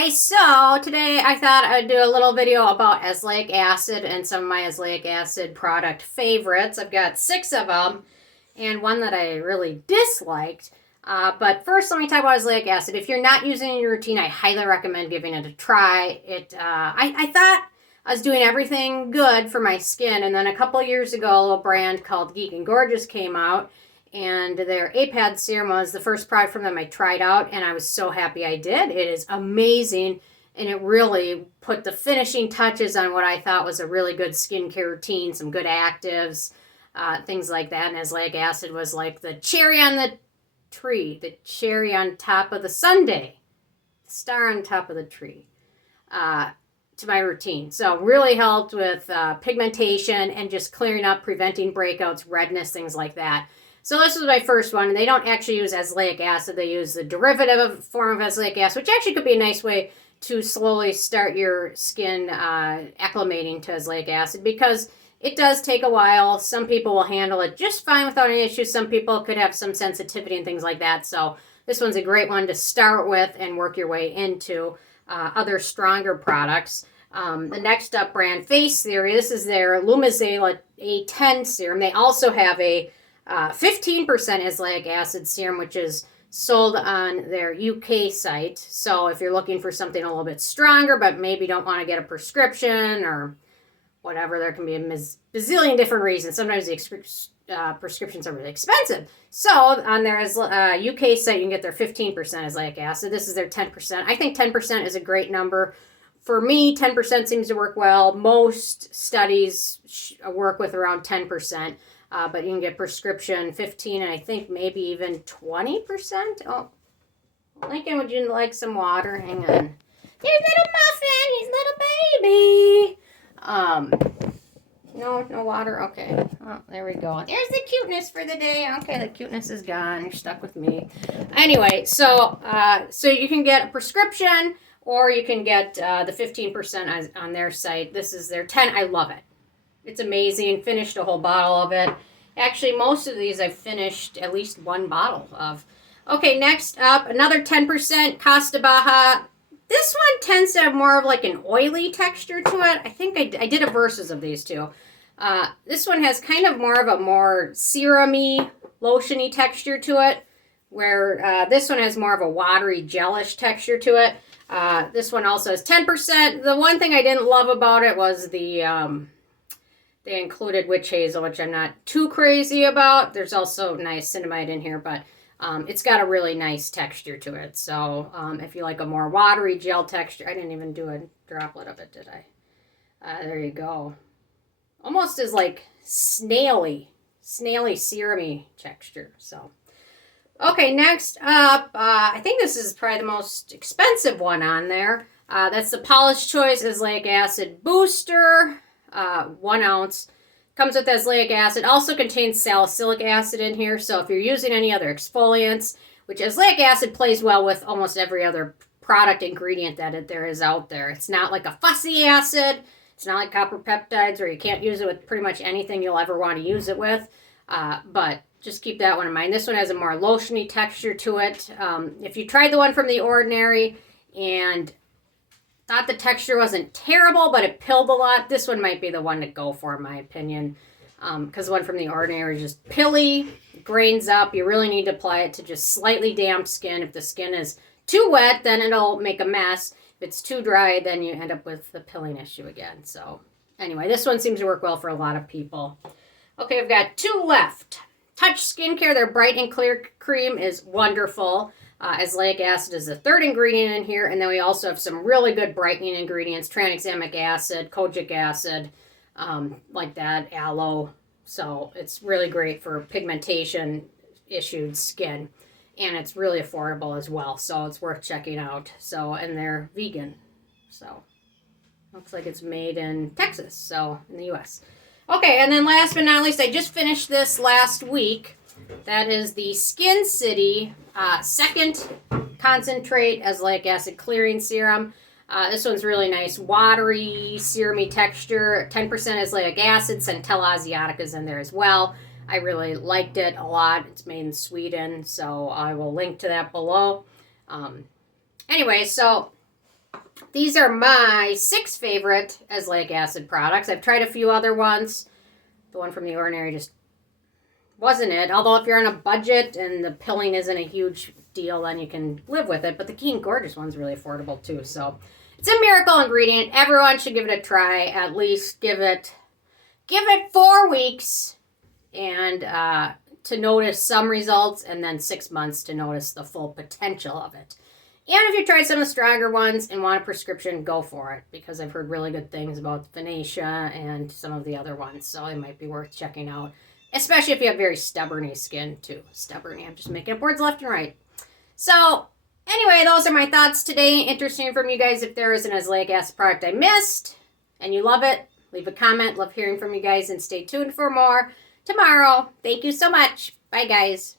Hi, so today I thought I'd do a little video about azelaic acid and some of my azelaic acid product favorites. I've got 6 of them and one that I really disliked. But first, let me talk about azelaic acid. If you're not using it in your routine, I highly recommend giving it a try. I thought I was doing everything good for my skin, and then a couple years ago, a little brand called Geek and Gorgeous came out, and their APAD serum was the first product from them I tried out, and I was so happy I did. It is amazing, and it really put the finishing touches on what I thought was a really good skincare routine, some good actives, things like that. And azelaic acid was like the cherry on the tree, the cherry on top of the sundae, the star on top of the tree, to my routine. So really helped with pigmentation and just clearing up, preventing breakouts, redness, things like that. So this was my first one. They don't actually use azelaic acid. They use the derivative form of azelaic acid, which actually could be a nice way to slowly start your skin acclimating to azelaic acid, because it does take a while. Some people will handle it just fine without any issues. Some people could have some sensitivity and things like that. So this one's a great one to start with and work your way into other stronger products. The next up brand, Facetheory. This is their Lumizela A10 serum. They also have a 15% azelaic acid serum, which is sold on their UK site. So if you're looking for something a little bit stronger, but maybe don't want to get a prescription or whatever, there can be a bazillion different reasons. Sometimes the prescriptions are really expensive. So on their UK site, you can get their 15% azelaic acid. This is their 10%. I think 10% is a great number. For me, 10% seems to work well. Most studies work with around 10%. But you can get prescription 15 and I think maybe even 20%. Oh, Lincoln, would you like some water? Hang on. There's little Muffin. He's little baby. No water. Okay. Oh, there we go. There's the cuteness for the day. Okay, the cuteness is gone. You're stuck with me. Anyway, so you can get a prescription or you can get the 15% on their site. This is their 10. I love it. It's amazing. Finished a whole bottle of it. Actually, most of these I've finished at least one bottle of. Okay, next up, another 10% Costa Baja. This one tends to have more of like an oily texture to it. I think I did a versus of these two. This one has kind of more of a more serum-y, lotion-y texture to it, where this one has more of a watery, gelish texture to it. This one also has 10%. The one thing I didn't love about it was the... They included witch hazel, which I'm not too crazy about. There's also niacinamide in here, but it's got a really nice texture to it. So if you like a more watery gel texture, I didn't even do a droplet of it, did I? There you go. Almost as like snaily, serum-y texture. So, okay, next up, I think this is probably the most expensive one on there. That's the Paula's Choice Azelaic Acid Booster. 1 ounce. Comes with azelaic acid. Also contains salicylic acid in here. So if you're using any other exfoliants, which azelaic acid plays well with almost every other product ingredient that there is out there. It's not like a fussy acid. It's not like copper peptides where you can't use it with pretty much anything you'll ever want to use it with. But just keep that one in mind. This one has a more lotiony texture to it. If you tried the one from The Ordinary and thought the texture wasn't terrible, but it pilled a lot, this one might be the one to go for, in my opinion. Because the one from The Ordinary is just pilly, grains up. You really need to apply it to just slightly damp skin. If the skin is too wet, then it'll make a mess. If it's too dry, then you end up with the pilling issue again. So anyway, this one seems to work well for a lot of people. Okay, I've got 2 left. Touch Skincare, their Bright and Clear Cream is wonderful. Azelaic acid is the 3rd ingredient in here, and then we also have some really good brightening ingredients, tranexamic acid, kojic acid, like that, aloe. So it's really great for pigmentation issued skin, and it's really affordable as well, so it's worth checking out. So, and they're vegan, so looks like it's made in Texas, so in the US. Okay, and then last but not least, I just finished this last week. That is the Skincity 2nd Concentrate Azelaic Acid Clearing Serum. This one's really nice, watery, serum-y texture. 10% azelaic acid. Centella asiatica is in there as well. I really liked it a lot. It's made in Sweden, so I will link to that below. Anyway, so These are my 6 favorite azelaic acid products. I've tried a few other ones. The one from The Ordinary just wasn't it. Although if you're on a budget and the pilling isn't a huge deal, then you can live with it. But the Geek and Gorgeous one's really affordable too. So it's a miracle ingredient. Everyone should give it a try. At least give it 4 weeks and to notice some results, and then 6 months to notice the full potential of it. And if you tried some of the stronger ones and want a prescription, go for it, because I've heard really good things about Phoenicia and some of the other ones, so it might be worth checking out, especially if you have very stubborny skin too. Stubborny, I'm just making up words left and right. So anyway, those are my thoughts today. Interesting from you guys. If there is an azelaic acid product I missed and you love it, leave a comment. Love hearing from you guys, and stay tuned for more tomorrow. Thank you so much. Bye, guys.